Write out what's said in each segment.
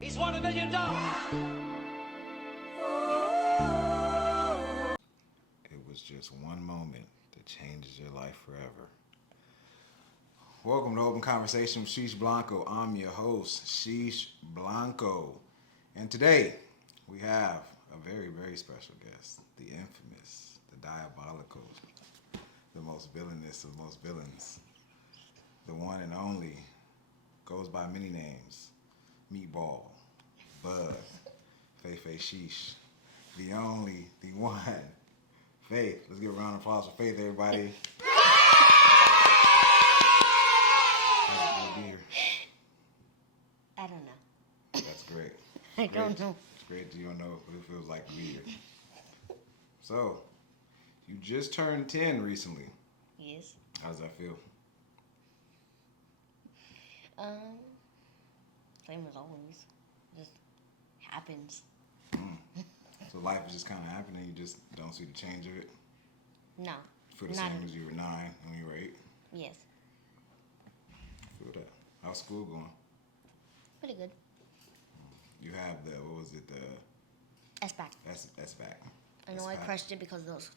He's won $1 million. It was just one moment that changes your life forever. Welcome to Open Conversation with SheeshBlanco. I'm your host, SheeshBlanco. And today we have a very, very special guest, the infamous, the diabolical, the most villainous of most villains, the one and only, goes by many names, Meatball, Bud, Faye Sheesh, the only, the one, Faith. Let's give a round of applause for Faith, everybody. I don't know. That's great. I don't know. It's great that you don't know what it feels like to be here. So, you just turned 10 recently. Yes. How does that feel? Same as always. Just happens. So life is just kind of happening. You just don't see the change of it. No. Feel the same as you were 9 when you were 8. Yes. Feel that. How's school going? Pretty good. You have the, what was it, the SBAC. SBAC. I know I crushed it because those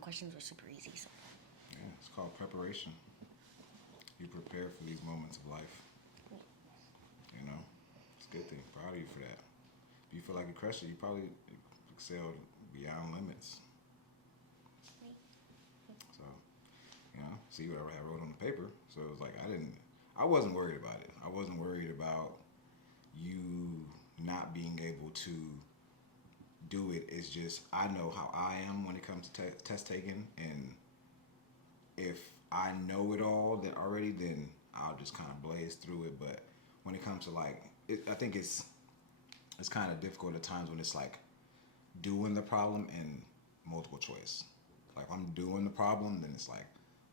questions were super easy. So. Yeah, it's called preparation. You prepare for these moments of life. You know, it's a good thing. Proud of you for that. If you feel like you crushed it, you probably excelled beyond limits. So, you know, see what I wrote on the paper. So it was like I wasn't worried about it. I wasn't worried about you not being able to do it. It's just I know how I am when it comes to test taking, and if I know it all that already, then I'll just kind of blaze through it. But when it comes to I think it's kind of difficult at times when it's like doing the problem and multiple choice. Like if I'm doing the problem, then it's like,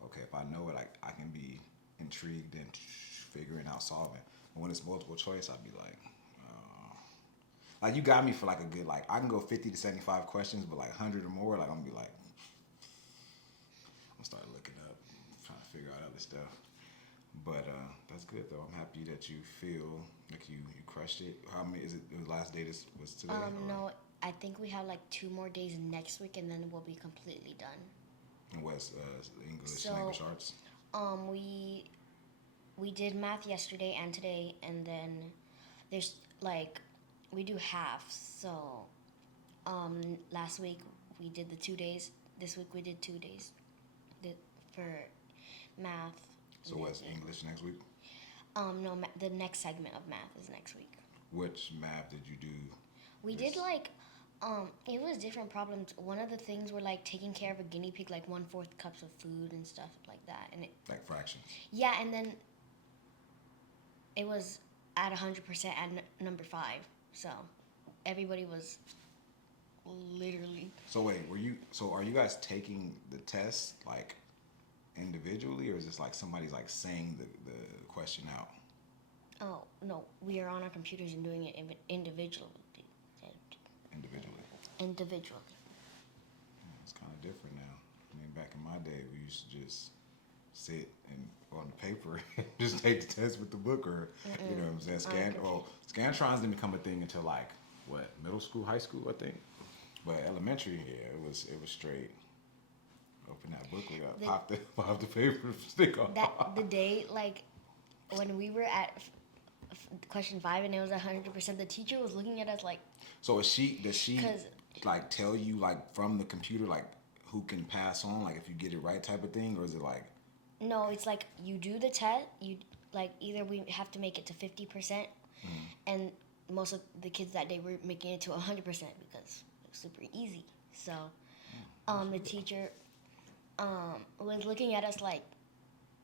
okay, if I know it, I can be intrigued and figuring out solving. But when it's multiple choice, I'd be like you got me for like a good, like I can go 50 to 75 questions, but like 100 or more, like I'm gonna be like, I'm gonna start looking up, trying to figure out other stuff. But that's good though. I'm happy that you feel like you crushed it. How many is it? The last day was today? No, I think we have like 2 more days next week, and then we'll be completely done. And what's English language arts? We did math yesterday and today, and then there's like we do half. So last week we did the 2 days. This week we did 2 days for math. So what's English next week? No, the next segment of math is next week. Which math did you do? We did it was different problems. One of the things were like taking care of a guinea pig, like 1/4 cups of food and stuff like that, and like fractions. Yeah, and then it was at 100% at number 5. So everybody was literally. So wait, are you guys taking the test like individually, or is this like somebody's like saying the question out? Oh no, we are on our computers and doing it individually. Individually. It's kind of different now. I mean, back in my day, we used to just sit and on the paper and just take the test with the book, or you know what I'm saying. Scantrons didn't become a thing until like what, middle school, high school, I think. But elementary, yeah, it was straight. Open that book, we got pop the paper, stick on. The day like when we were at question 5 and it was 100%, the teacher was looking at us like. So does she like tell you like from the computer like who can pass on, like if you get it right type of thing, or is it like? No, it's like you do the test. You like either we have to make it to 50%, and most of the kids that day were making it to 100% because it was super easy. So, the teacher was looking at us like,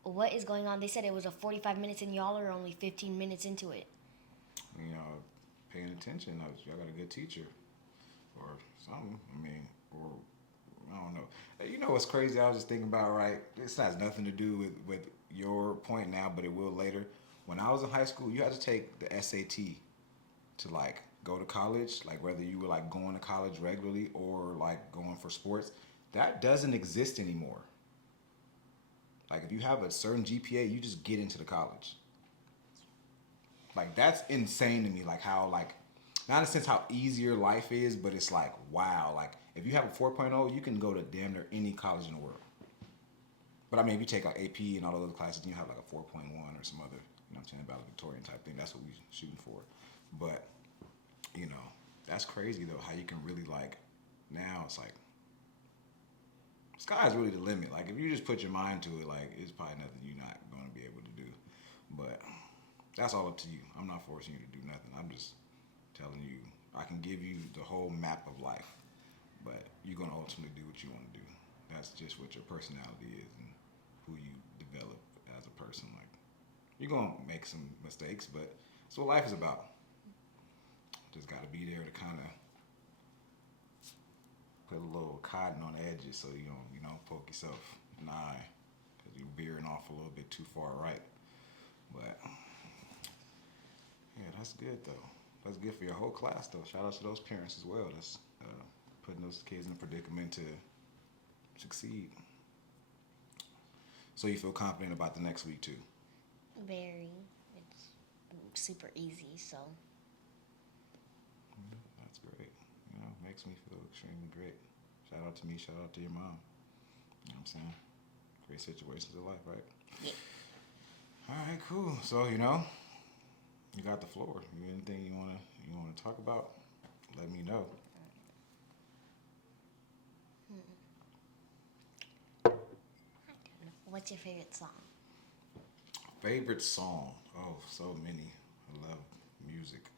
what is going on? They said it was a 45 minutes and y'all are only 15 minutes into it. You know, paying attention. Y'all got a good teacher or something. I mean, or I don't know. You know what's crazy? I was just thinking about, right? This has nothing to do with your point now, but it will later. When I was in high school, you had to take the SAT to like go to college, like whether you were like going to college regularly or like going for sports. That doesn't exist anymore. Like if you have a certain GPA, you just get into the college. Like that's insane to me. Like how like not in a sense how easy your life is, but it's like wow. Like if you have a 4.0, you can go to damn near any college in the world. But I mean, if you take like AP and all those classes, then you have like a 4.1 or some other, you know what I'm saying, valedictorian type thing. That's what we shooting for. But, you know, that's crazy though, how you can really like, now it's like, sky's really the limit. Like if you just put your mind to it, like it's probably nothing you're not going to be able to do. But that's all up to you. I'm not forcing you to do nothing. I'm just telling you, I can give you the whole map of life, but you're going to ultimately do what you want to do. That's just what your personality is and who you develop as a person. Like you're gonna make some mistakes, but that's what life is about. Just gotta be there to kind of put a little cotton on the edges so you don't poke yourself in the eye because you're veering off a little bit too far right. But yeah, that's good though. That's good for your whole class though. Shout out to those parents as well. That's putting those kids in a predicament to succeed. So you feel confident about the next week too? Very. It's super easy, so. That's great. You know, makes me feel extremely great. Shout out to me, shout out to your mom. You know what I'm saying? Great situations in life, right? Yeah. All right, cool. So, you know, you got the floor. Anything you wanna talk about? Let me know. What's your favorite song? Favorite song? Oh, so many. I love music.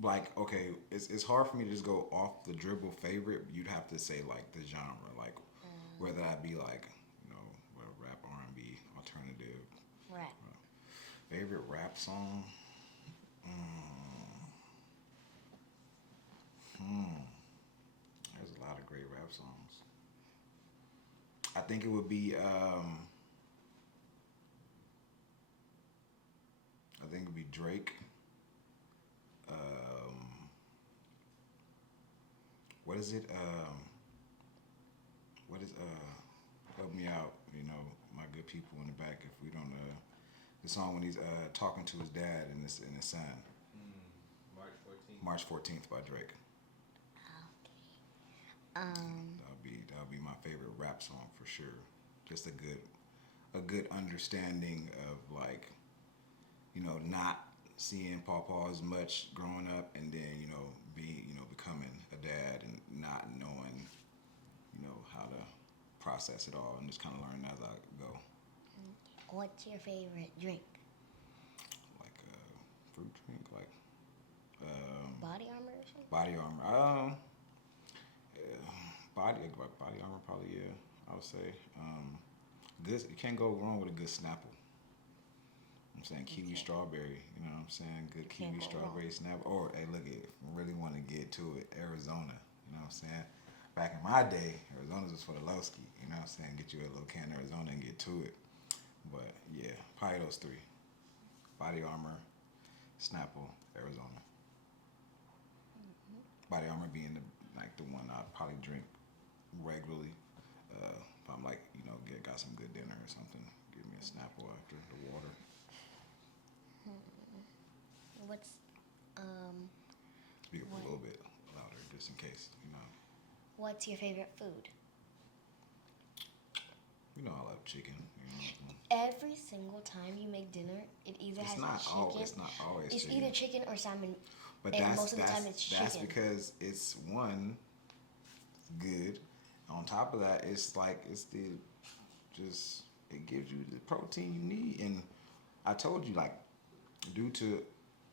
Like, okay, it's hard for me to just go off the dribble favorite. You'd have to say like the genre, like whether that be like rap, R&B, alternative. Rap. Favorite rap song? There's a lot of great rap songs. I think it would be Drake. What is it? What is help me out, my good people in the back if we don't the song when he's talking to his dad in the sign. March 14th. March 14th by Drake. Okay. That'll be my favorite rap song for sure. Just a good understanding of like, not seeing Pawpaw as much growing up, and then becoming a dad and not knowing how to process it all and just kind of learn as I go. What's your favorite drink? Like fruit drink, like Body Armor or something? Body Armor. Body Armor probably, yeah, I would say. Good. You can't go wrong with a good Snapple. I'm saying kiwi strawberry, you know what I'm saying? Good kiwi strawberry Snapple. Or, hey, look, if you really want to get to it, Arizona, you know what I'm saying? Back in my day, Arizona was for the low ski, you know what I'm saying? Get you a little can of Arizona and get to it. But, yeah, probably those three. Body Armor, Snapple, Arizona. Body Armor being the one I'd probably drink regularly. If I'm like, got some good dinner or something, give me a Snapple after the water. What's Speak up a little bit louder just in case, What's your favorite food? I love chicken. Every single time you make dinner, it either has chicken. It's not always it's chicken. either chicken or salmon. But and most of the time it's chicken. That's because it's one good. On top of that, it's it gives you the protein you need. And I told you, like, due to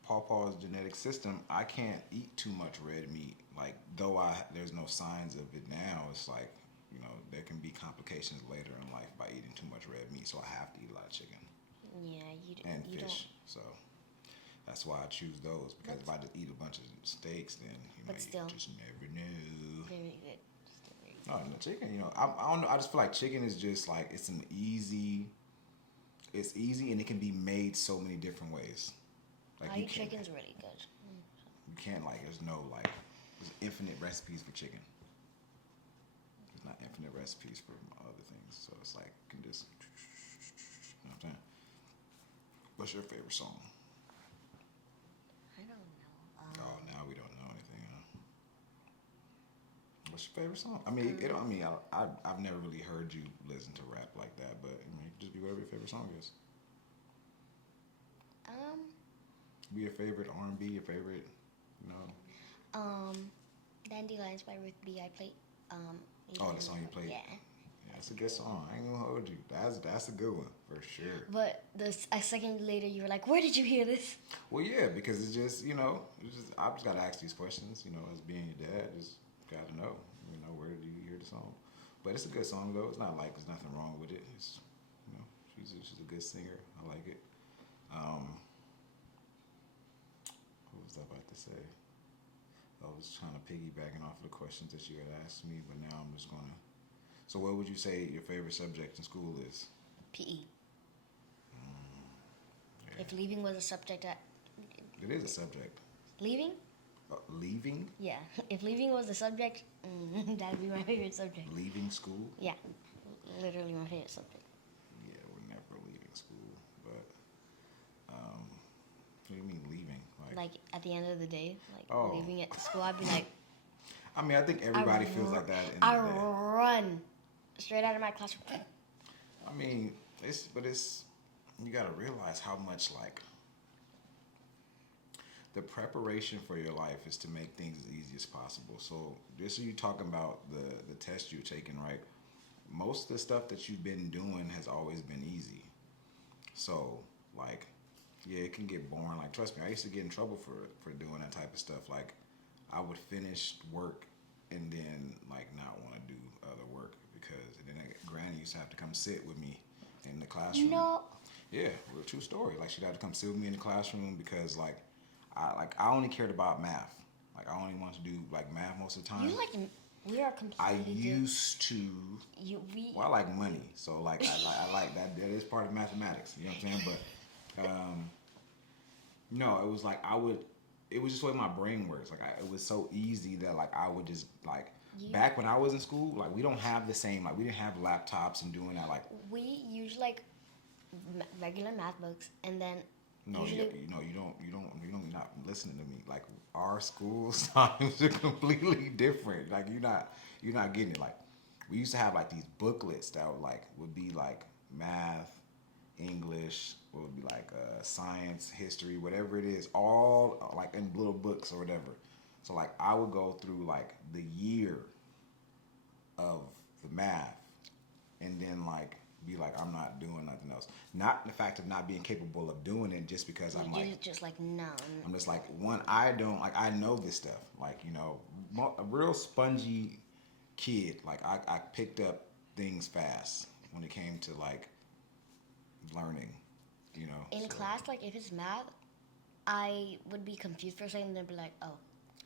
Pawpaw's genetic system, I can't eat too much red meat. Like, though there's no signs of it now, it's like, there can be complications later in life by eating too much red meat. So I have to eat a lot of chicken. Yeah, and you fish. So that's why I choose those, because if I just eat a bunch of steaks, then you just never know. Very good. No, chicken. I don't know. I just feel like chicken is just like it's easy and it can be made so many different ways. Like chicken's really good. You can't there's infinite recipes for chicken. There's not infinite recipes for other things. So it's like you can just, you know what I'm saying? What's your favorite song? I don't know. Oh, now we don't know anything. Huh? What's your favorite song? I mean, it. I mean, I've never really heard you listen to rap like that, but I mean, it could just be whatever your favorite song is. Be your favorite R&B, your favorite, you know. Dandelions by Ruth B. I played. Oh, the song you played. Yeah. Yeah, it's a good song. I ain't gonna hold you. That's a good one for sure. But a second later, you were like, "Where did you hear this?" Well, yeah, because it's just I just gotta ask these questions. As being your dad, just gotta know. Where did you hear the song? But it's a good song though. It's not like there's nothing wrong with it. It's she's a good singer. I like it. What was I about to say? I was trying to piggybacking off of the questions that you had asked me, but now I'm just gonna. So, what would you say your favorite subject in school is? PE. Yeah. If leaving was a subject, It is a subject. leaving? Leaving? Yeah. If leaving was a subject, that'd be my favorite subject. Leaving school? Yeah. Literally my favorite subject. Yeah, we're never leaving school. But, what do you mean leaving? Like at the end of the day, Oh. leaving at school, I'd be like. I mean, I think everybody feels like that. I run straight out of my classroom. I mean, you gotta realize how much the preparation for your life is to make things as easy as possible. So just so you're talking about the test you're taking, right? Most of the stuff that you've been doing has always been easy. So yeah, it can get boring. Trust me, I used to get in trouble for doing that type of stuff. I would finish work and then not want to do other work because then Granny used to have to come sit with me in the classroom. No. Yeah, a true story. She'd have to come sit with me in the classroom because I only cared about math. I only wanted to do math most of the time. We are completely. I used to. Well, I like money, so I like that. That is part of mathematics. You know what I'm saying? But no, it was It was just the way my brain works. It was so easy that I would just back when I was in school. We don't have the same. We didn't have laptops and doing that. We use regular math books, and then. No, usually, you don't. You're not listening to me. Our school times are completely different. You're not getting it. We used to have these booklets that would be math, English, would be science, history, whatever it is, all in little books or whatever. So I would go through the year of the math, and then be I'm not doing nothing else. Not the fact of not being capable of doing it, just because I'm just no. I'm just one. I don't I know this stuff. A real spongy kid. I picked up things fast when it came to learning. In class, if it's math, I would be confused for a second, and then be like, oh,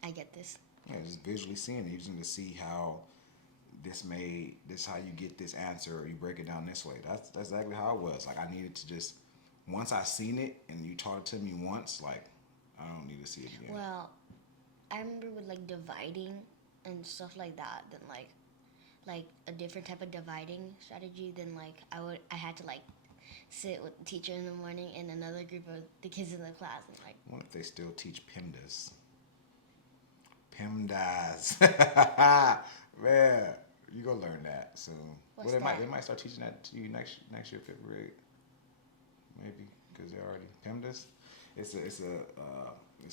I get this. Yeah, just visually seeing it. You just need to see how this how you get this answer, or you break it down this way. That's exactly how it was. I needed to just, once I seen it and you taught it to me once, I don't need to see it again. Well, I remember with dividing and stuff like that, then a different type of dividing strategy, then I had to sit with the teacher in the morning and another group of the kids in the class, and what if they still teach PEMDAS? PEMDAS. Man, you gonna learn that soon. What's they that? might start teaching that to you next year, 5th grade. Maybe because they're already PEMDAS. It's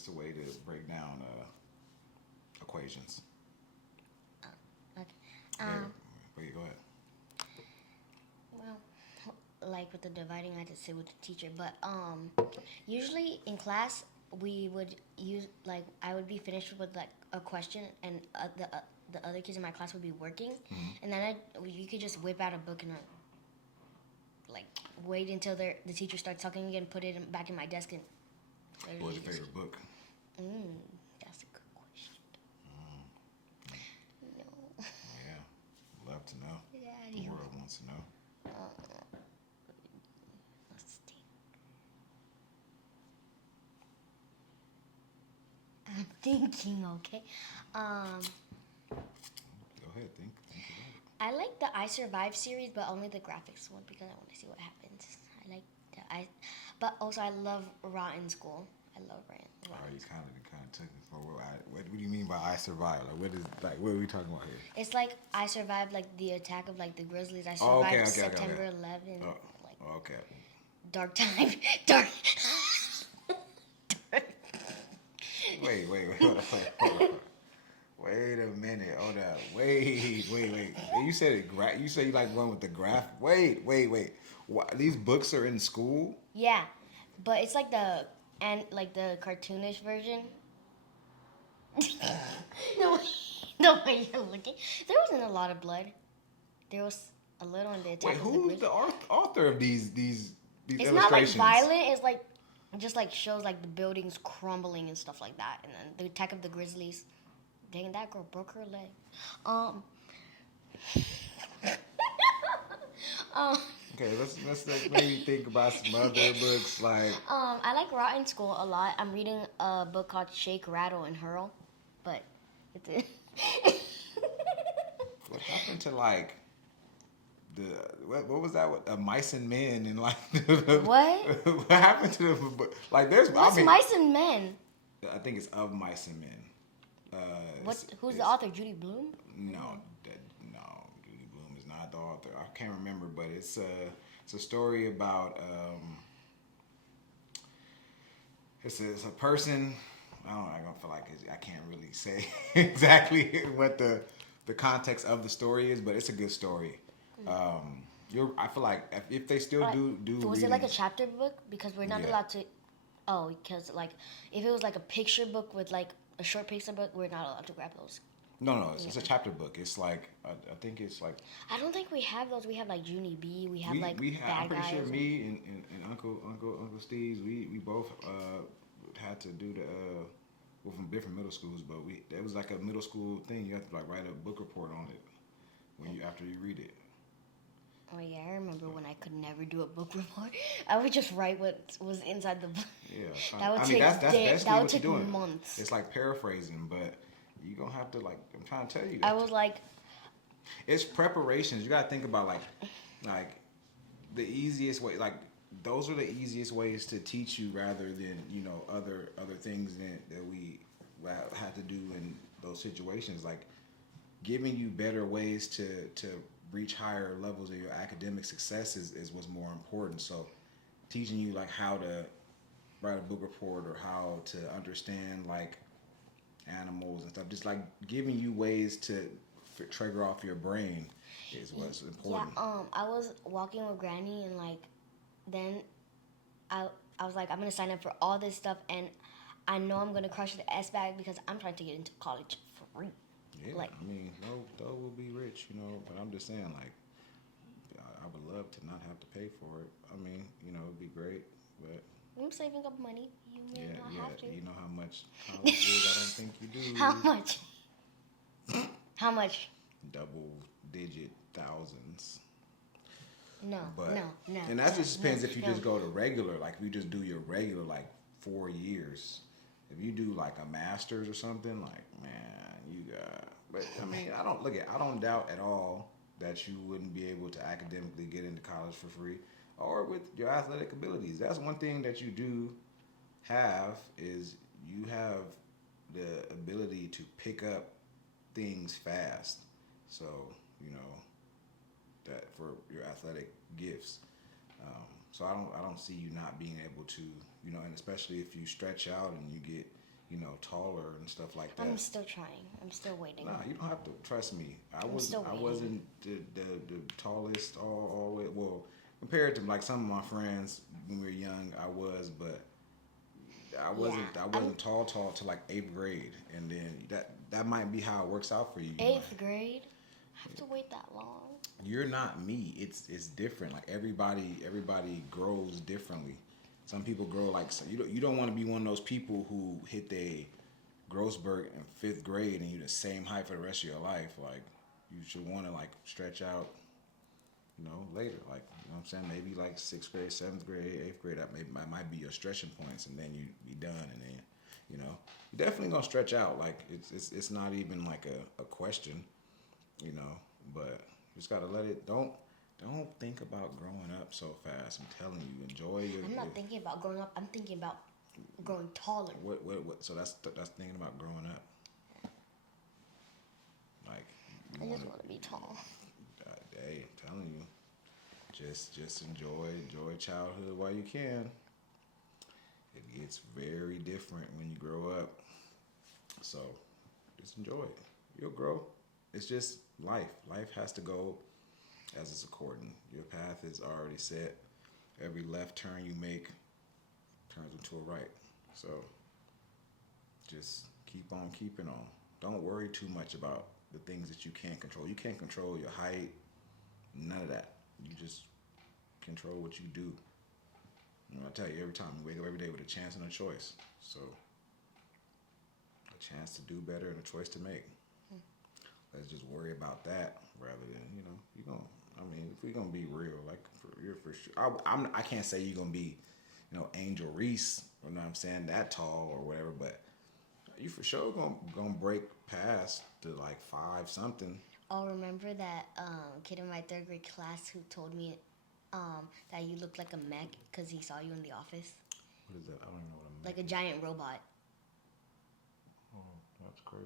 a way to break down equations. Okay. But yeah, go ahead. Well, with the dividing, I had to sit with the teacher, but usually in class we would use I would be finished with a question, and the other kids in my class would be working, and then you could just whip out a book and wait until the teacher starts talking again, put it back in my desk, and. What was your favorite book? That's a good question. No. Yeah, love to know. Yeah, The world wants to know. Let's think. I'm thinking. Okay. Go ahead, think about it. I like the I Survive series, but only the graphics one because I want to see what happens. But also, I love Rotten School. I love Rotten. Oh, you kind of took it for what do you mean by I survived? What are we talking about here? It's like I survived like the attack of like the Grizzlies. I Oh, survived okay. September 11th. Like Okay. dark time. Dark. Wait. Hold on. Wait a minute. Hold up. Wait. You said it. You said you like one with the graph. Wait. What, these books are in school? Yeah, but it's like the cartoonish version. No way you're looking. There wasn't a lot of blood. There was a little in the attack. Wait, who's the author of these It's illustrations? not like violent. It's like just like shows like the buildings crumbling and stuff like that, and then the attack of the Grizzlies. Dang, that girl broke her leg. Okay, let's maybe think about some other books like. I like Rotten School a lot. I'm reading a book called Shake, Rattle, and Hurl, but it's it. What happened to like the what was that? Mice and Men and like What? What happened to the like? There's What's Mice and Men? I think it's Of Mice and Men. Who's the author? Judy Blume? No, Judy Blume is not the author. I can't remember, but it's a story about it's a person. I don't feel like I can't really say exactly what the context of the story is, but it's a good story. I feel like if they still do. Was it like a chapter book? Because we're not allowed to. Oh, because like if it was like a picture book with like a short picture book, we're not allowed to grab those. No, it's a chapter book. It's like I think it's like. I don't think we have those. We have like Junie B. We have I'm pretty Guys. sure me and Uncle Steve's we both had to do the we're from different middle schools, but it was like a middle school thing. You have to like write a book report on it after you read it. Oh yeah, I remember when I could never do a book report. I would just write what was inside the book. Yeah, that would take months. It's like paraphrasing, but you're gonna have to like. I'm trying to tell you. I was like, it's preparations. You gotta think about like the easiest way. Like those are the easiest ways to teach you, rather than other things that we have to do in those situations. Like giving you better ways to reach higher levels of your academic success is what's more important. So teaching you like how to write a book report or how to understand like animals and stuff, just like giving you ways to trigger off your brain is what's important. Yeah, I was walking with Granny and like then I was like, I'm gonna sign up for all this stuff and I know I'm gonna crush the SBAC because I'm trying to get into college for free. Yeah, like, I mean, no will be rich, but I'm just saying, like, I would love to not have to pay for it. I mean, it'd be great, but I'm saving up money. You may not have to. You know how much college is? I don't think you do. How much? How much? Double-digit thousands. No. And that just depends if you just go to regular, like if you just do your regular, like 4 years. If you do like a master's or something, like man, you got. But I mean, I don't doubt at all that you wouldn't be able to academically get into college for free, or with your athletic abilities. That's one thing that you do have is you have the ability to pick up things fast. So that for your athletic gifts. So I don't see you not being able to, and especially if you stretch out and you get, taller and stuff like that. I'm still trying. I'm still waiting. Nah, you don't have to trust me. I wasn't the tallest all the way. Well, compared to like some of my friends when we were young, I was, but I wasn't tall till like 8th grade, and then that might be how it works out for you. 8th grade? I have to wait that long. You're not me. It's different. Like everybody grows differently. Some people grow like you don't want to be one of those people who hit their growth spurt in 5th grade and you're the same height for the rest of your life. Like you should want to like stretch out, later. Like what I'm saying, maybe like 6th grade, 7th grade, 8th grade. That might be your stretching points, and then you be done, and then you're definitely gonna stretch out. Like it's not even like a question, but you just gotta let it. Don't Don't think about growing up so fast. I'm telling you, enjoy your. I'm not thinking about growing up. I'm thinking about growing taller. What? So that's thinking about growing up. Like, I just want to be tall. hey, I'm telling you, just enjoy childhood while you can. It gets very different when you grow up. So just enjoy it. You'll grow. It's just life. Life has to go as it's according. Your path is already set. Every left turn you make turns into a right. So just keep on keeping on. Don't worry too much about the things that you can't control. You can't control your height, none of that. You just control what you do. I tell you, every time you wake up every day with a chance and a choice. So a chance to do better and a choice to make. Let's just worry about that rather than, you're going to, if we're going to be real, like, you're for sure. I can't say you're going to be, Angel Reese, you know what I'm saying, that tall or whatever, but you for sure going to break past to like 5 something. Oh, remember that kid in my 3rd grade class who told me that you looked like a mech because he saw you in the office? What is that? I don't even know what a mech Like a is. giant robot. Oh, that's crazy.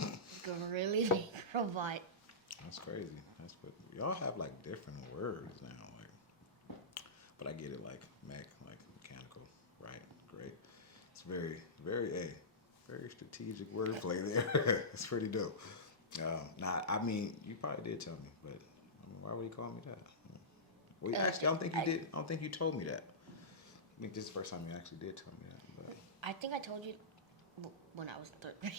Like a really big robot. That's crazy. That's what y'all have, like, different words now, like. But I get it, like mech, like mechanical, right? Great. It's very, very strategic wordplay there. It's pretty dope. You probably did tell me, but why would he call me that? Well, actually, I don't think you did. I don't think you told me that. I think this is the first time you actually did tell me that. But. I think I told you when I was 3rd grade.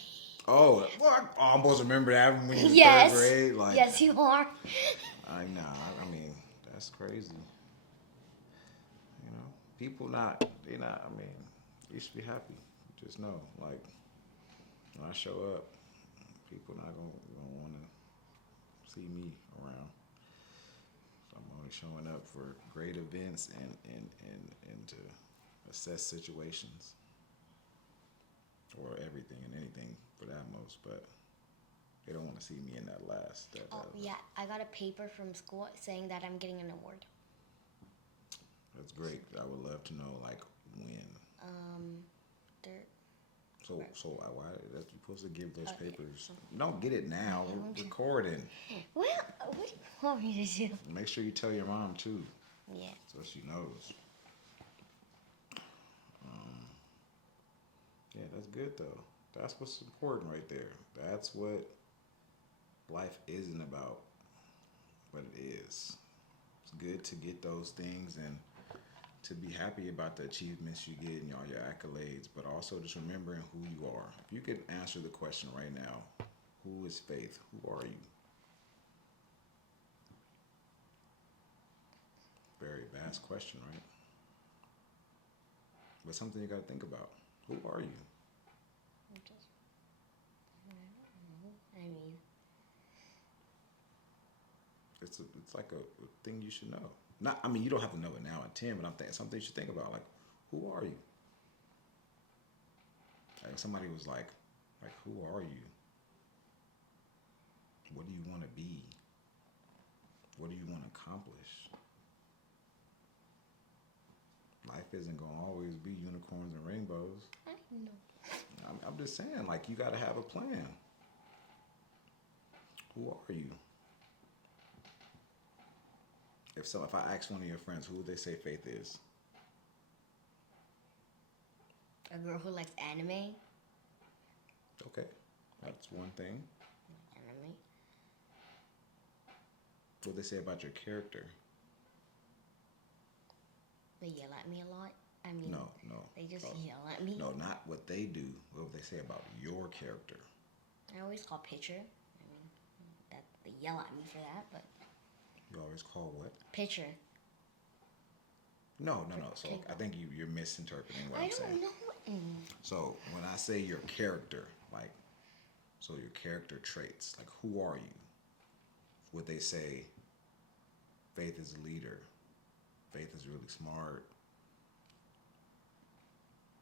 Oh, well, I almost remember that when you were Yes. 3rd grade. Like, yes, you are. That's crazy. People you should be happy. Just know, like, when I show up, people not gonna want to see me around. So I'm only showing up for great events and to assess situations or everything and anything for that most, but they don't want to see me in that last. Yeah, I got a paper from school saying that I'm getting an award. That's great. I would love to know, like, when. So why that you supposed to give those papers? Don't get it now. We're recording. Well, what do you want me to do? Make sure you tell your mom too. Yeah. So she knows. Yeah, that's good though. That's what's important right there. That's what life isn't about, but it is. It's good to get those things and to be happy about the achievements you get and all your accolades, but also just remembering who you are. If you could answer the question right now, who is Faith? Who are you? Very vast question, right? But something you got to think about. Who are you? It's like a thing you should know. You don't have to know it now at 10, but I'm thinking something you should think about. Like, who are you? Like, somebody was like, who are you? What do you want to be? What do you want to accomplish? Life isn't going to always be unicorns and rainbows. I know. I'm just saying, like, you got to have a plan. Who are you? If I ask one of your friends, who would they say Faith is? A girl who likes anime. Okay, that's one thing. Anime. What they say about your character? They yell at me a lot. No. They just yell at me. No, not what they do. What would they say about your character? I always call picture. That they yell at me for that, but. You always call what? Picture. No. So I think you're misinterpreting what I'm saying. I don't know. So when I say your character, like, so your character traits, like, who are you? Would they say Faith is a leader? Faith is really smart?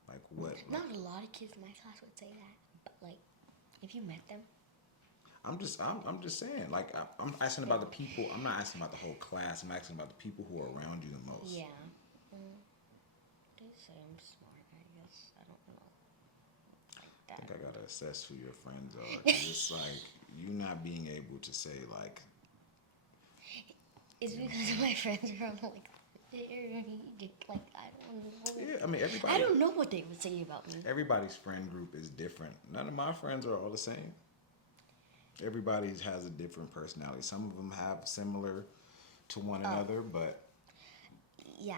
Like what? Not a lot of kids in my class would say that, but like, if you met them. I'm just saying. Like I'm asking about the people. I'm not asking about the whole class. I'm asking about the people who are around you the most. Yeah. They say I'm smart, I guess. I don't know. Like I that. think I gotta assess who your friends are. 'Cause it's like you not being able to say like. It's because my friends are like, I don't know. Yeah, I mean everybody. I don't know what they would say about me. Everybody's friend group is different. None of my friends are all the same. Everybody has a different personality. Some of them have similar to one another, but Yeah,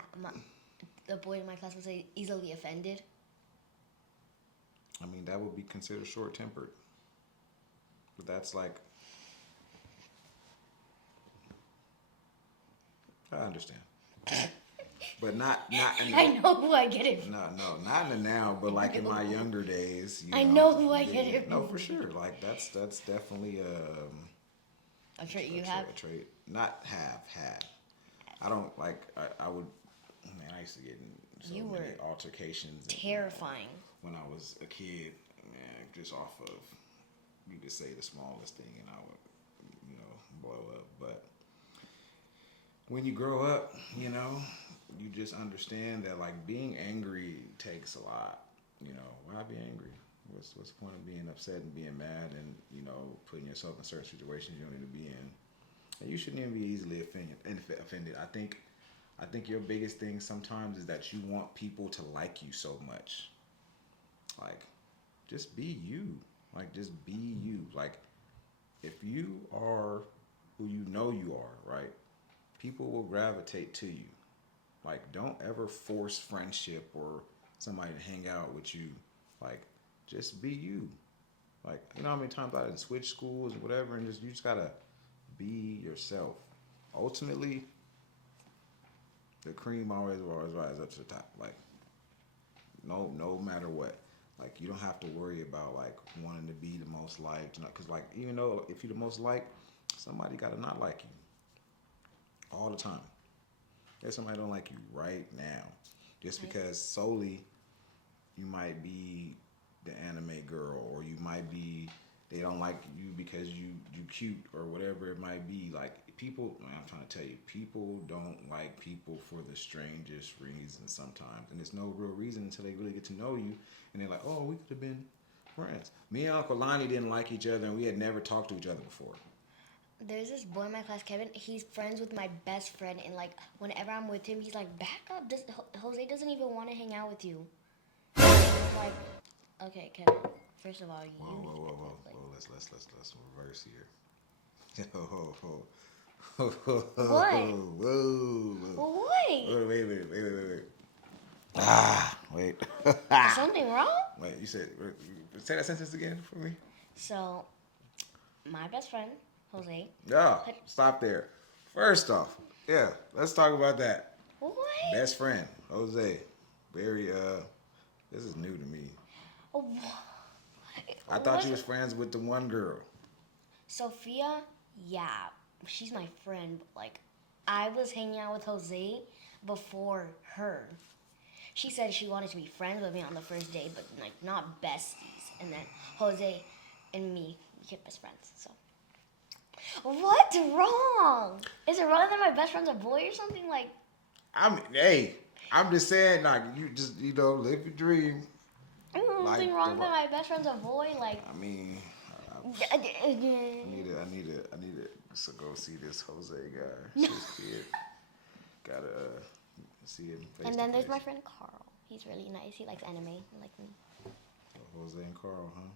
the boy in my class would say easily offended. I mean that would be considered short-tempered. But that's like I understand. But not in the, I know who I get it from. no, not in the now, but like in my younger days, I know who I get it No, from. for sure. Like that's definitely I'm sure you a have. a trait. Not have had. I don't like. I would. Man, I used to get in so You many were altercations. Terrifying. When I was a kid, man, just off of you could say the smallest thing, and I would, blow up. But when you grow up, you just understand that like being angry takes a lot. Why be angry? What's the point of being upset and being mad and putting yourself in certain situations you don't need to be in? And you shouldn't even be easily offended. I think your biggest thing sometimes is that you want people to like you so much. Like, just be you. Like, just be you. Like, if you are who you know you are, right? People will gravitate to you. Like, don't ever force friendship or somebody to hang out with you. Like, just be you. Like, you know how many times I did switch schools or whatever, and you just gotta be yourself. Ultimately, the cream always will always rise up to the top. Like, no matter what. Like, you don't have to worry about like wanting to be the most liked, because like even though if you're the most liked, somebody gotta not like you all the time. There's somebody don't like you right now, just because solely you might be the anime girl, or you might be they don't like you because you cute or whatever it might be. Like people, I'm trying to tell you, people don't like people for the strangest reasons sometimes, and there's no real reason until they really get to know you, and they're like, oh, we could have been friends. Me and Uncle Lonnie didn't like each other, and we had never talked to each other before. There's this boy in my class, Kevin. He's friends with my best friend, and like whenever I'm with him, he's like, "Back up! Jose doesn't even want to hang out with you." And I'm like, "Okay, Kevin. First of all, you." Whoa. Let's reverse here. What? Whoa. What? Wait. Wait. Is something wrong? Wait, you said say that sentence again for me. So, my best friend, Jose. Yeah, stop there. First off, yeah, let's talk about that. What? Best friend, Jose. Very this is new to me. I thought you was friends with the one girl. Sophia, yeah, she's my friend. But like, I was hanging out with Jose before her. She said she wanted to be friends with me on the first day, but like not besties. And then Jose and me became best friends. So, what's wrong? Is it wrong that my best friend's a boy or something? Like, I'm just saying, like you just live your dream. Something wrong that my best friend's a boy? Like, I mean, I need to go see this Jose guy. This kid. Gotta see him face and then to there's face. my friend Carl. He's really nice. He likes anime, like me. So Jose and Carl, huh?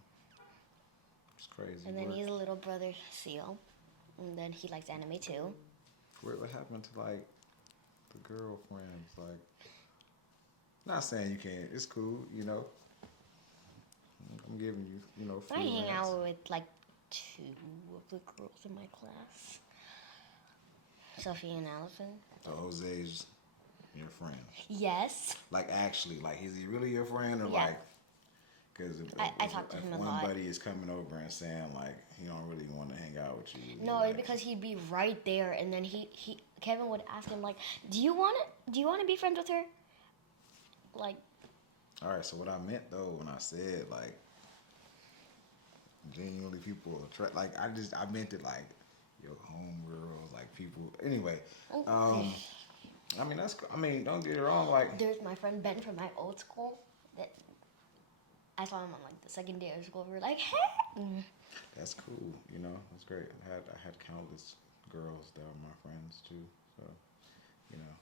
It's crazy. And then he's a little brother, Seal. And then he likes anime too. What happened to like the girlfriends? Like, not saying you can't. It's cool, I'm giving you, I hang out with like 2 of the girls in my class. Sophie and Allison. So Jose's your friend. Yes. Like actually, like is he really your friend or Yeah. like? Because I talk to him a one lot. buddy is coming over and saying like he don't really want to hang out with you. No, like, it's because he'd be right there, and then Kevin would ask him like, "Do you want to be friends with her?" Like. All right. So what I meant though when I said like, genuinely people attract. Like I meant it like your homegirls, like people. Anyway, I mean that's. I mean, don't get it wrong. Like There's my friend Ben from my old school. That I saw him on like the second day of school. We were like, hey. that's cool. You know, that's great. I had countless girls that were my friends too. So you know,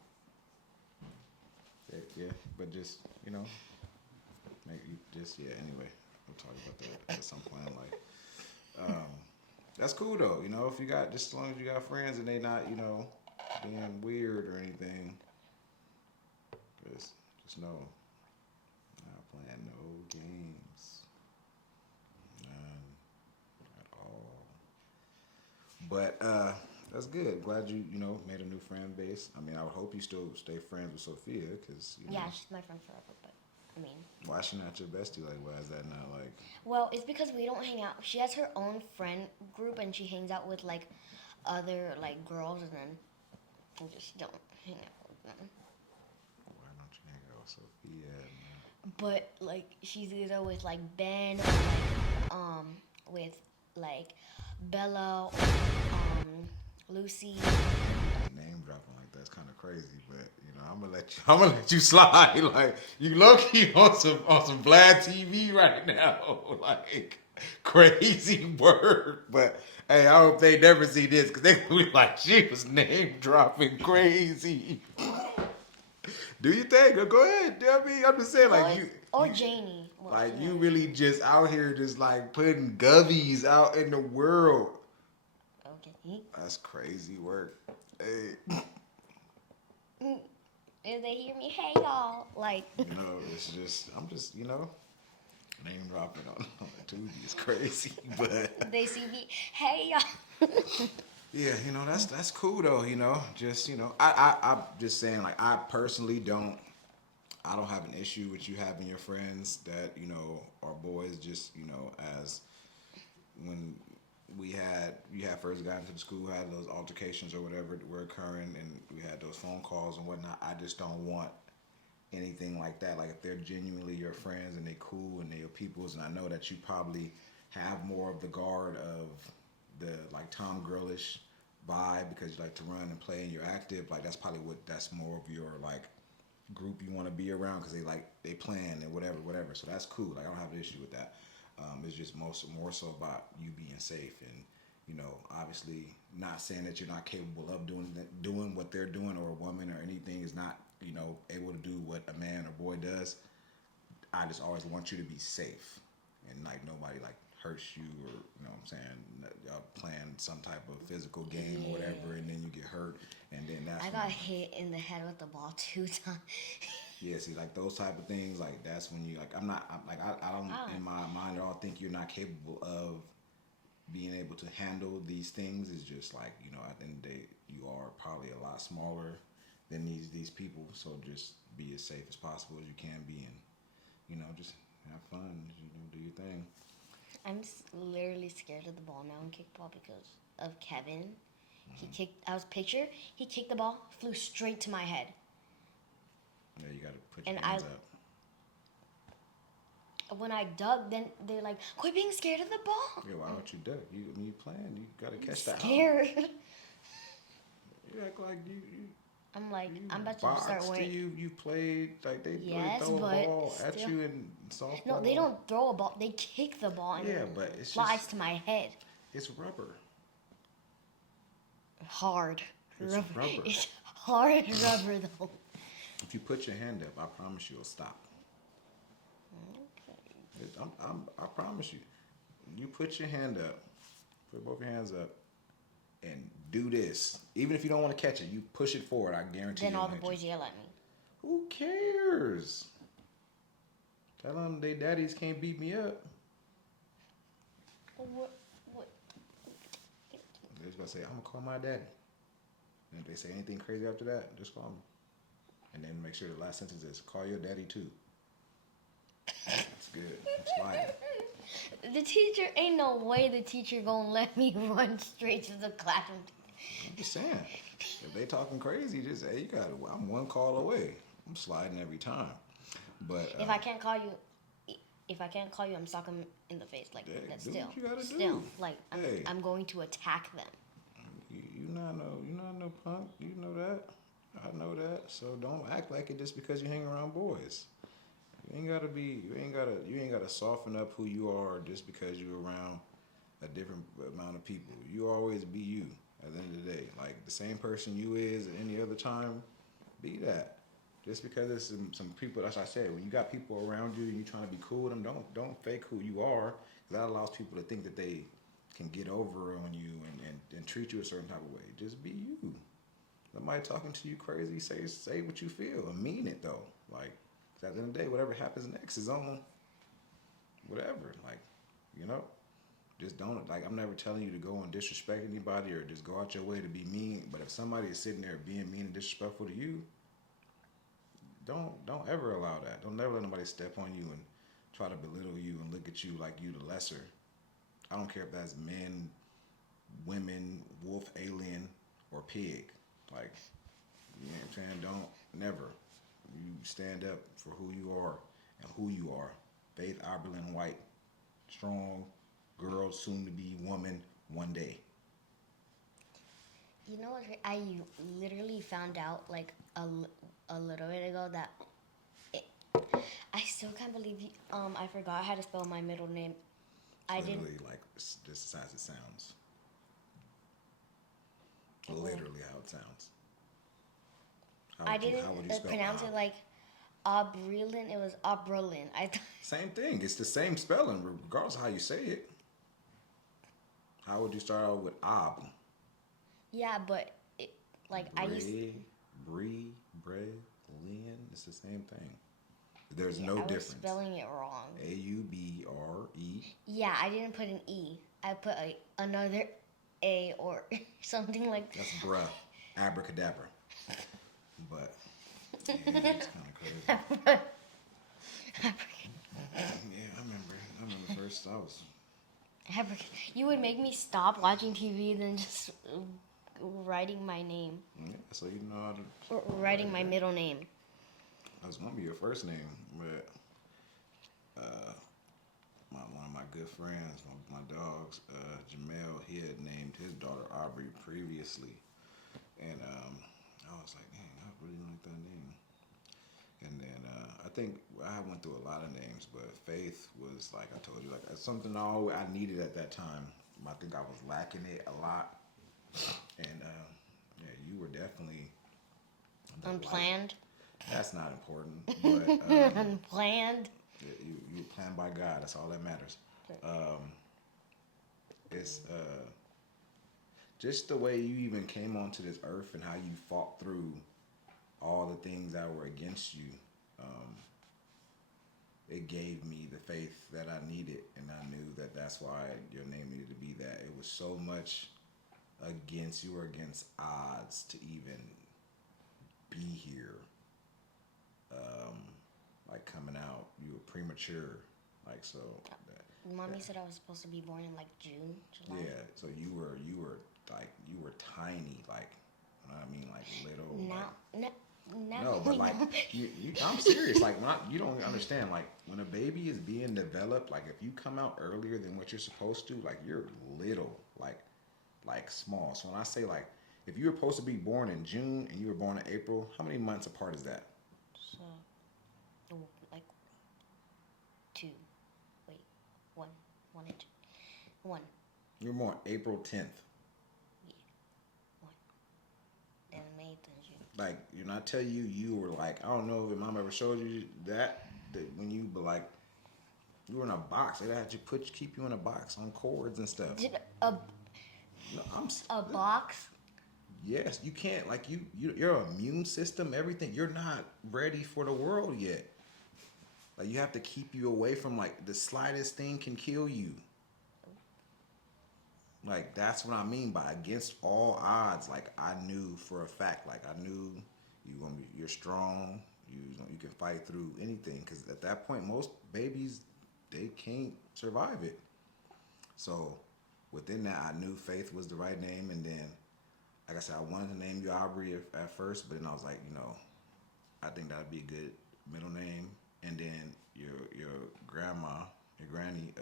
yeah. But just you know, maybe just yeah. Anyway, we'll talk about that at some point in life. That's cool though. You know, if you got just as long as you got friends and they not you know being weird or anything, just know not playing no games, none at all. But that's good. Glad you know made a new friend base. I mean, I would hope you still stay friends with Sophia because you know. Yeah, she's my friend forever. But I mean, Why is she not your bestie? Like, why is that not like? well, it's because we don't hang out. She has her own friend group, and she hangs out with like other like girls, and then we just don't hang out with them. Why don't you hang out with Sophia? Man? But like she's either with like Ben or like with like Bella or Lucy. Name dropping like that's kind of crazy, but you know I'm gonna let you slide. Like you low key on some Vlad TV right now, like crazy word. But hey, I hope they never see this because they will be like she was name dropping crazy. Do you think? Go ahead. I mean, I'm just saying like Or you Janie. Well, like she you knows. really just out here just like putting gubbies out in the world. Okay. That's crazy work. Hey. If they hear me, hey y'all, like You know, it's just I'm just you know name dropping on the Tubi is crazy, but they see me, hey y'all. yeah, you know that's cool though. You know, just you know I'm just saying like I personally don't have an issue with you having your friends that you know are boys. Just you know as when you had first got into the school, had those altercations or whatever that were occurring, and we had those phone calls and whatnot. I just don't want anything like that. Like if they're genuinely your friends and they cool and they're your peoples, and I know that you probably have more of the guard of the like Tom Girlish vibe because you like to run and play and you're active. Like that's more of your like group you want to be around because they plan and whatever. So that's cool. Like I don't have an issue with that. It's just more so about you being safe and you know obviously not saying that you're not capable of doing what they're doing or a woman or anything is not you know able to do what a man or boy does. I just always want you to be safe and like nobody like hurts you or you know what I'm saying y'all playing some type of physical game or whatever and then you get hurt and then that's I when, got hit in the head with the ball 2 times. yeah, see, like those type of things, like that's when you like. I don't in my mind at all think you're not capable of being able to handle these things. It's just like you know, at the end of the day, you are probably a lot smaller than these people. So just be as safe as possible as you can be, and you know, just have fun. You know, do your thing. Literally scared of the ball now in kickball because of Kevin. He kicked. I was picture. He kicked the ball, flew straight to my head. Yeah, you got to put your And hands up. When I dug, then they're like, "Quit being scared of the ball." Yeah, why don't you duck? You playing? You got to catch that. Scared. You act like you I'm like, you I'm about to boxed, start wearing. you played like they Yes, throw a but ball at still. you in softball. No, they don't throw a ball. They kick the ball and Yeah, it but it's flies just to my head. it's rubber. Hard. It's rubber. It's hard rubber though. If you put your hand up, I promise you it'll stop. Okay. I promise you. You put your hand up, put both your hands up, and do this. Even if you don't want to catch it, you push it forward. I guarantee. Then all the hit boys you. yell at me. Who cares? Tell them they daddies can't beat me up. What? They're just gonna say, I'm gonna call my daddy. And if they say anything crazy after that, just call me. And then make sure the last sentence is, call your daddy too. That's good. I'm sliding. The teacher, ain't no way the teacher gonna let me run straight to the classroom. I'm just saying. If they talking crazy, just hey, you got it. I'm one call away. I'm sliding every time. But If I can't call you, if I can't call you, I'm stuck in the face. Like, Yeah, that's do still, what you gotta still, do. like, Hey. I'm going to attack them. You not no punk. You know that. I know that. So don't act like it just because you hang around boys. You ain't gotta soften up who you are just because you're around a different amount of people. You always be you at the end of the day. Like the same person you is at any other time, be that. Just because there's some people, that's what I said, when you got people around you and you trying to be cool with them, don't fake who you are. That allows people to think that they can get over on you and treat you a certain type of way. Just be you. Somebody talking to you crazy, say what you feel and mean it though. Like, 'cause at the end of the day, whatever happens next is on whatever. Like, you know, just don't, like, I'm never telling you to go and disrespect anybody or just go out your way to be mean. But if somebody is sitting there being mean and disrespectful to you, don't ever allow that. Don't ever let nobody step on you and try to belittle you and look at you like you the lesser. I don't care if that's men, women, wolf, alien, or pig. Like, you know what I'm saying? Don't, never. You stand up for who you are and who you are. Faith Oberlin White. Strong girl, soon to be woman, one day. You know what? I literally found out like a little bit ago that it, I still can't believe you. I forgot how to spell my middle name. I Literally, didn't. like, just as it sounds. Literally how it sounds. I didn't how would you spell pronounce it like Abrelin. It was Abrelin. Same thing. It's the same spelling, regardless of how you say it. How would you start out with Ob? Yeah, but it, like I used. Bree, Lin. It's the same thing. There's Yeah, no I was difference. spelling it wrong. Aubre. Yeah, I didn't put an E. I put another A or something like. That's bruh. Abracadabra. But yeah, it's kind of crazy. Yeah, I remember first I was. You would make me stop watching TV than just writing my name. Yeah, so you know how to. Or writing my middle name. That was gonna be your first name, but one of my good friends, my dogs, Jamel, he had named his daughter Aubrey previously, and I was like, dang, I really like that name. And then I think I went through a lot of names, but Faith was, like I told you, like something I needed at that time. I think I was lacking it a lot, and yeah, you were definitely Unplanned. That's not important, but Unplanned. you were planned by God. That's all that matters. It's just the way you even came onto this earth and how you fought through all the things that were against you. It gave me the faith that I needed, and I knew that that's why your name needed to be that. It was so much against, you were against odds to even be here. Like coming out, you were premature, like so. Mommy said I was supposed to be born in like June, July. Yeah, so you were tiny, like, you know what I mean, like little. No, but like I'm serious. Like you don't understand. Like when a baby is being developed, like if you come out earlier than what you're supposed to, like you're little, like small. So when I say like if you were supposed to be born in June and you were born in April, how many months apart is that? So, like 2. Wait, 1 and 2. 1. You were born April 10th. Yeah, 1. And May 10th. Like, you know, I tell you, you were like, I don't know if mom ever showed you that when you, but like, you were in a box. They had to keep you in a box on cords and stuff. A No, box? Yes, you can't. Like, your immune system, everything, you're not ready for the world yet. Like, you have to keep you away from, like, the slightest thing can kill you. Like, that's what I mean by against all odds. Like, I knew for a fact, like, I knew you're strong. You can fight through anything. Because at that point, most babies, they can't survive it. So, within that, I knew Faith was the right name. And then, like I said, I wanted to name you Aubrey at first. But then I was like, you know, I think that would be a good middle name. And then your grandma, your granny,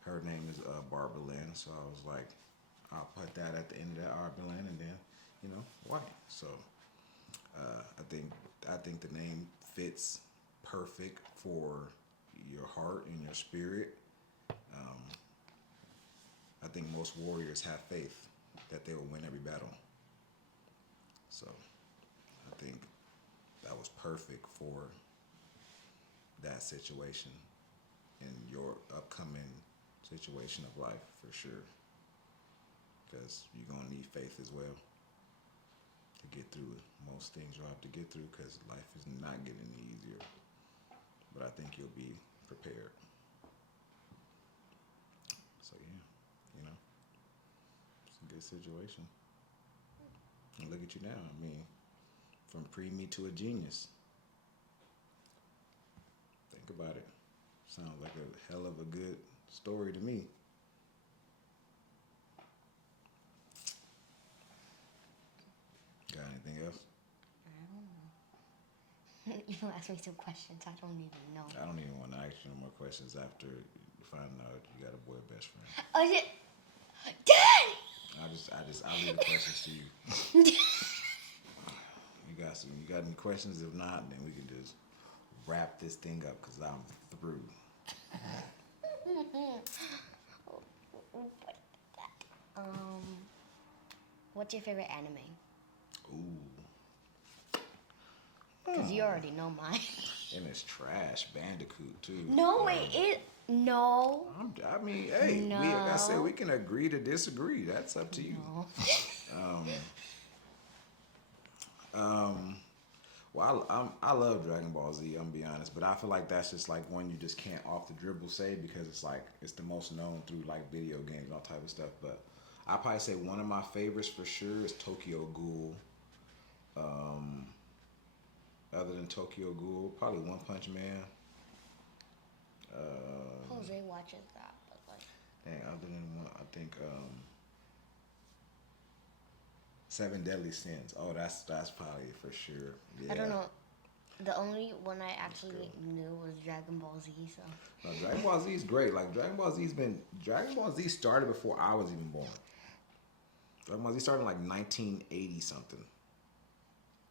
her name is Barbara Lynn. So I was like, I'll put that at the end of that Barbara Lynn, and then white. So I think the name fits perfect for your heart and your spirit. I think most warriors have faith that they will win every battle. So I think that was perfect for that situation in your upcoming situation of life, for sure. Because you're going to need faith as well to get through it. Most things you'll have to get through because life is not getting any easier. But I think you'll be prepared. So yeah, it's a good situation. And look at you now. I mean, from pre-me to a genius. Think about it. Sounds like a hell of a good story to me. Got anything else? I don't know. You asked me some questions. I don't even know. I don't even want to ask you no more questions after you find out you got a boy best friend. Oh, yeah. Daddy! I'll leave the questions to you. You got any questions? If not, then we can just wrap this thing up because I'm through. What's your favorite anime? Ooh. Because you already know mine. And it's trash. Bandicoot, too. No, no. I mean, hey, No. Like I said, we can agree to disagree. That's up to you. No. Well, I love Dragon Ball Z, I'm gonna be honest, but I feel like that's just like one you just can't off the dribble say because it's the most known through like video games and all type of stuff. But I probably say one of my favorites for sure is Tokyo Ghoul. Other than Tokyo Ghoul, probably One Punch Man. Jose watches that, but like. Dang, other than one, I think Seven Deadly Sins. Oh, that's probably for sure. Yeah. I don't know. The only one I actually knew was Dragon Ball Z. So. No, Dragon Ball Z is great. Like Dragon Ball Z started before I was even born. Dragon Ball Z started in like 1980 something.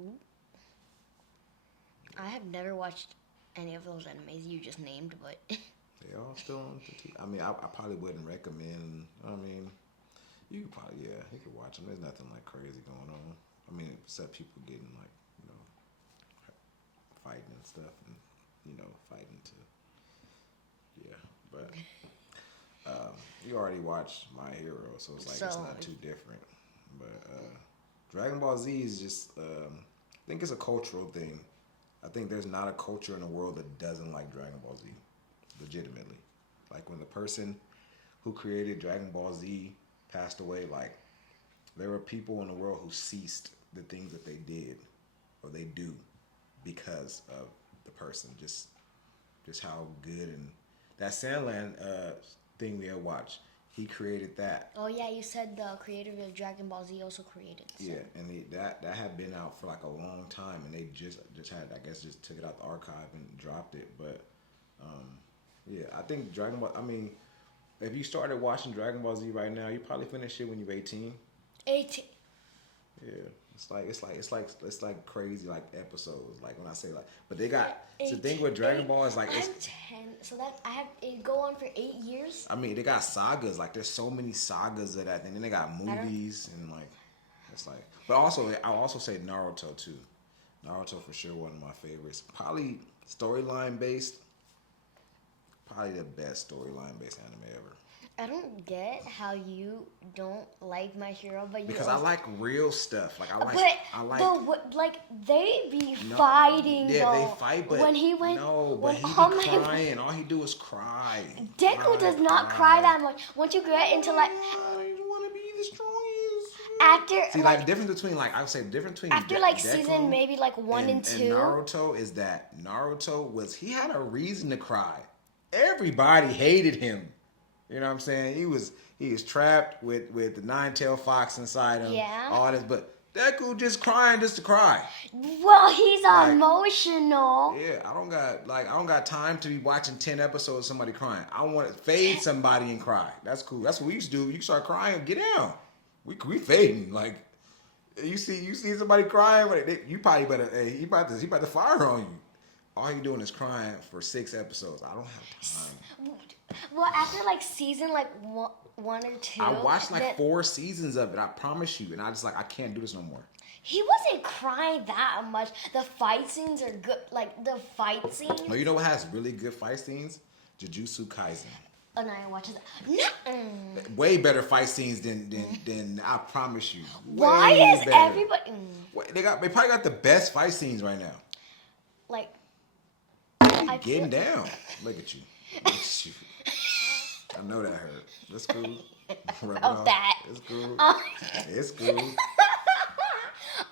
Ooh. I have never watched any of those animes you just named, but. They all still on the TV. I mean, I probably wouldn't recommend. I mean, you could probably you could watch them. There's nothing like crazy going on. I mean, except people getting like fighting and stuff, and fighting to but you already watched My Hero, so it's like it's not too different. But Dragon Ball Z is just I think it's a cultural thing. I think there's not a culture in the world that doesn't like Dragon Ball Z, legitimately. Like when the person who created Dragon Ball Z passed away, like there were people in the world who ceased the things that they did or they do because of the person, just how good. And that Sandland thing we had watched, he created that. Oh yeah, you said the creator of Dragon Ball Z also created. So. Yeah, and that had been out for like a long time, and they just had, I guess, just took it out the archive and dropped it. But I think Dragon Ball. I mean, if you started watching Dragon Ball Z right now, you probably finish it when you're 18. 18. Yeah. It's like crazy like episodes, like when I say like, but they got the thing with Dragon Ball is like it's 10, so that I have it go on for 8 years. I mean, they got sagas, like there's so many sagas of that thing. Then they got movies and like it's like, but also I'll also say Naruto too. Naruto for sure one of my favorites. Probably storyline based. Probably the best storyline based anime ever. I don't get how you don't like My Hero, but you because also, I like real stuff. Like they be fighting. Yeah, though. they fight, but when he went, but he be crying. All he do is cry. Deku does not cry that much. Once you get into like, I want to be the strongest. After see, like the difference between like I would say the difference between after like Deku season maybe like 1 and 2. And Naruto is that Naruto he had a reason to cry. Everybody hated him. You know what I'm saying? He was trapped with the nine-tailed fox inside him. Yeah. All this, but Deku just crying just to cry. Well, he's Like, emotional. Yeah, I don't got time to be watching 10 episodes of somebody crying. I want to fade somebody and cry. That's cool. That's what we used to do. You start crying, get down. We fading. Like you see somebody crying, you probably better. Hey, he about to fire on you. All you doing is crying for 6 episodes. I don't have time. Well, after like season like one or two, I watched like 4 seasons of it. I promise you, and I just I can't do this no more. He wasn't crying that much. The fight scenes are good. Like the fight scenes. No, you know what has really good fight scenes? Jujutsu Kaisen. And I watch it. Way better fight scenes than I promise you. Why Way is better. everybody They probably got the best fight scenes right now. like? Getting down. Look at you. I know that hurt. That's cool. Of that. It's cool. It's cool.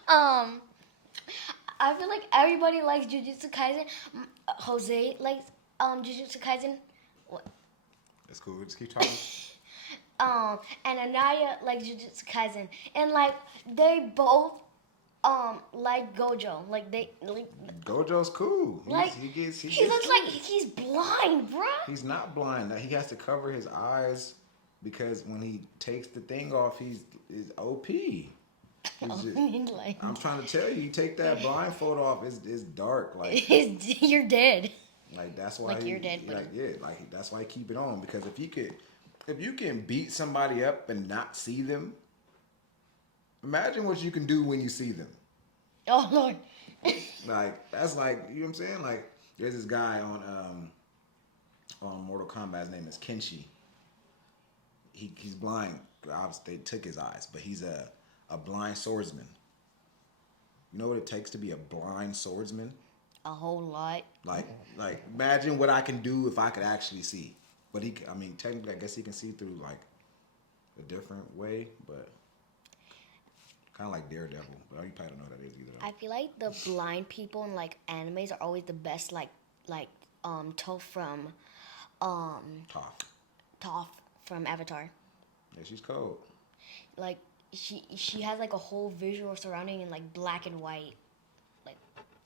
I feel like everybody likes Jujutsu Kaisen. Jose likes Jujutsu Kaisen. What? It's cool. Just keep talking. And Anaya likes Jujutsu Kaisen, and like they both like Gojo. Like they like. Gojo's cool. He looks like he's blind, bruh. He's not blind. He has to cover his eyes because when he takes the thing off, he's OP. I'm trying to tell you, you take that blindfold off, it's dark. Like you're dead. Like that's why you're dead. That's why I keep it on, because if you can beat somebody up and not see them, imagine what you can do when you see them. Oh Lord. Like that's like, you know what I'm saying? Like there's this guy on Mortal Kombat. His name is Kenshi. He's blind. Obviously they took his eyes, but he's a blind swordsman. You know what it takes to be a blind swordsman? A whole lot. Like imagine what I can do if I could actually see. But technically I guess he can see through like a different way, but kind of like Daredevil. But you probably don't know what that is either. I feel like the blind people in like animes are always the best. Like Toph from Toph from Avatar. Yeah, she's cold. Like she has like a whole visual surrounding in like black and white. Like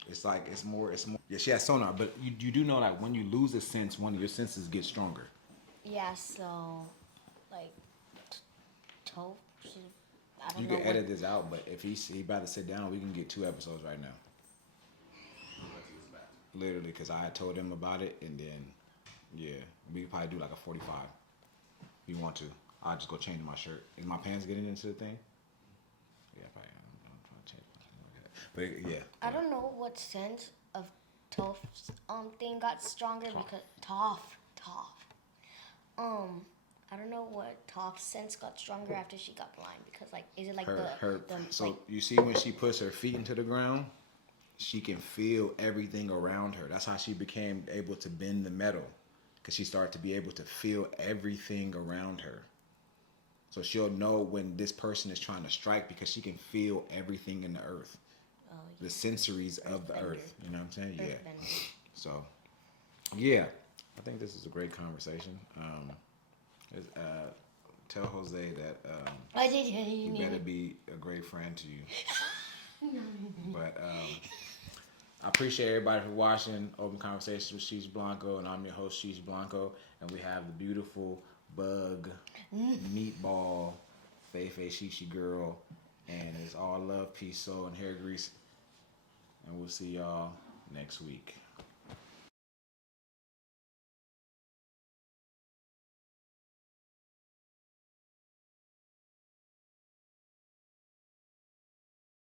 it's more. Yeah, she has sonar, but you do know that when you lose a sense, one of your senses get stronger. Yeah, so like Toph. You can edit this out, but if he about to sit down, we can get 2 episodes right now. Literally, because I told him about it, and then yeah, we could probably do like a 45. If you want to, I'll just go change my shirt. Is my pants getting into the thing? Yeah, probably. I'm trying to change. But yeah. I don't know what sense of Toph's thing got stronger because Toph. I don't know what Toph's sense got stronger after she got blind, because like is it like so like, you see when she puts her feet into the ground, she can feel everything around her. That's how she became able to bend the metal, because she started to be able to feel everything around her. So she'll know when this person is trying to strike because she can feel everything in the earth. Oh, The yeah. sensories of the earth. You know what I'm saying? Yeah. Earthbender. So, yeah, I think this is a great conversation. Tell Jose that he better be a great friend to you. But I appreciate everybody for watching Open Conversations with SheeshBlanco, and I'm your host SheeshBlanco, and we have the beautiful bug meatball Feifei Shishi girl, and it's all love, peace, soul, and hair grease, and we'll see y'all next week.